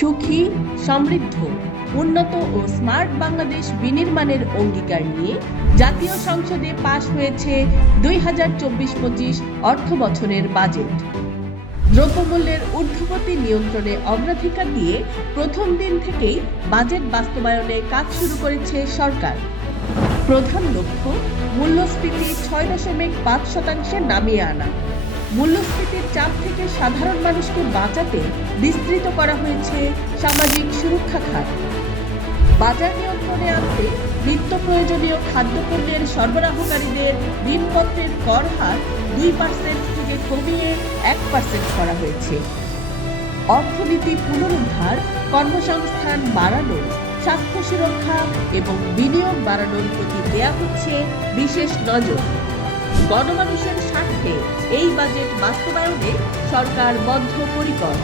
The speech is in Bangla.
সুখী, সমৃদ্ধ, উন্নত ও স্মার্ট বাংলাদেশ বিনির্মাণের অঙ্গীকার নিয়ে জাতীয় সংসদে পাশ হয়েছে 2024-25 অর্থ বছরের বাজেট। দ্রব্যমূল্যের ঊর্ধ্বগতি নিয়ন্ত্রণে অগ্রাধিকার দিয়ে প্রথম দিন থেকেই বাজেট বাস্তবায়নে কাজ শুরু করেছে সরকার। প্রধান লক্ষ্য মূল্যস্ফীতি 6.5% নামিয়ে আনা। মূল্যস্ফীতির চাপ থেকে সাধারণ মানুষকে বাঁচাতে বিস্তৃত করা হয়েছে সামাজিক সুরক্ষা খাত। বাজার নিয়ন্ত্রণে আনতে নিত্য প্রয়োজনীয় খাদ্যপণ্যের সরবরাহকারীদের ঋণপত্রের কর হার 2% থেকে কমিয়ে 1% করা হয়েছে। অর্থনীতি পুনরুদ্ধার, কর্মসংস্থান বাড়ানো, স্বাস্থ্য সুরক্ষা এবং বিনিয়োগ বাড়ানোর প্রতি দেয়া হচ্ছে বিশেষ নজর। গণমানুষের স্বার্থে এই বাজেট বাস্তবায়নে সরকার বদ্ধপরিকর।